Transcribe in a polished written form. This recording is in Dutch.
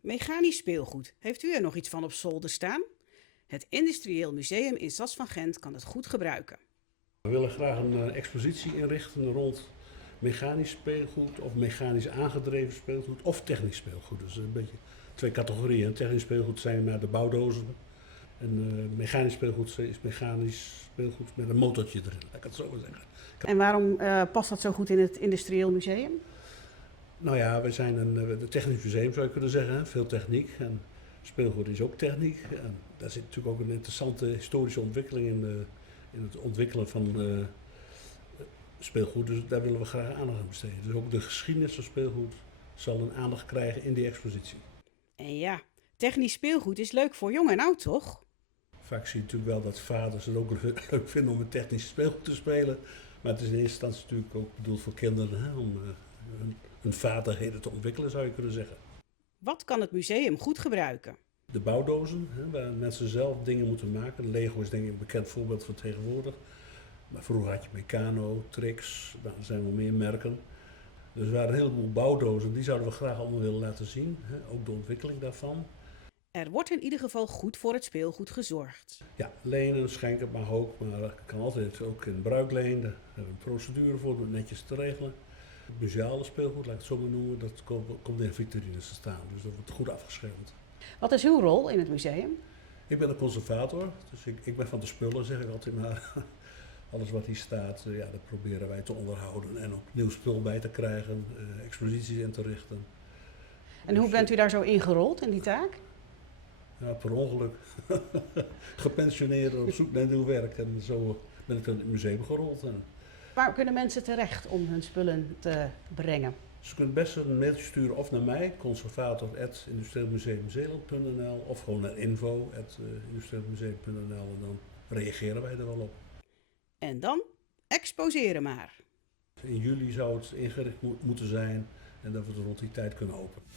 Mechanisch speelgoed. Heeft u er nog iets van op zolder staan? Het Industrieel Museum in Sas van Gent kan het goed gebruiken. We willen graag een expositie inrichten rond mechanisch speelgoed of mechanisch aangedreven speelgoed of technisch speelgoed. Dus een beetje twee categorieën. Technisch speelgoed zijn naar de bouwdozen en mechanisch speelgoed is mechanisch speelgoed met een motortje erin, laat ik het zo maar zeggen. En waarom past dat zo goed in het Industrieel Museum? Nou ja, we zijn een technisch museum zou je kunnen zeggen, hè? Veel techniek en speelgoed is ook techniek. En daar zit natuurlijk ook een interessante historische ontwikkeling in het ontwikkelen van speelgoed. Dus daar willen we graag aandacht aan besteden. Dus ook de geschiedenis van speelgoed zal een aandacht krijgen in die expositie. En ja, technisch speelgoed is leuk voor jong en oud, toch? Vaak zie je natuurlijk wel dat vaders het ook leuk vinden om met technisch speelgoed te spelen. Maar het is in eerste instantie natuurlijk ook bedoeld voor kinderen, hè, om hun vaardigheden te ontwikkelen, zou je kunnen zeggen. Wat kan het museum goed gebruiken? De bouwdozen, hè, waar mensen zelf dingen moeten maken. Lego is denk ik een bekend voorbeeld van tegenwoordig. Maar vroeger had je Meccano, Trix, daar zijn wel meer merken. Dus er waren een heleboel bouwdozen, die zouden we graag allemaal willen laten zien. Hè, ook de ontwikkeling daarvan. Er wordt in ieder geval goed voor het speelgoed gezorgd. Ja, lenen, schenken mag ook, maar dat kan altijd ook in bruikleen. Daar hebben we een procedure voor om het netjes te regelen. Museale speelgoed, laat ik het zo maar noemen, dat komt in vitrines te staan. Dus dat wordt goed afgeschermd. Wat is uw rol in het museum? Ik ben een conservator, dus ik ben van de spullen, zeg ik altijd maar. Alles wat hier staat, ja, dat proberen wij te onderhouden en ook nieuw spul bij te krijgen, exposities in te richten. En hoe bent u daar zo ingerold in die taak? Ja, per ongeluk gepensioneerd op zoek naar nieuw werk en zo ben ik in het museum gerold. En Waar kunnen mensen terecht om hun spullen te brengen? ze kunnen best een mailtje sturen of naar mij, conservator@industrieelmuseumzeeland.nl of gewoon naar info@industrieelmuseum.nl en dan reageren wij er wel op. En dan exposeren maar. In juli zou het ingericht moeten zijn en dat we het rond die tijd kunnen openen.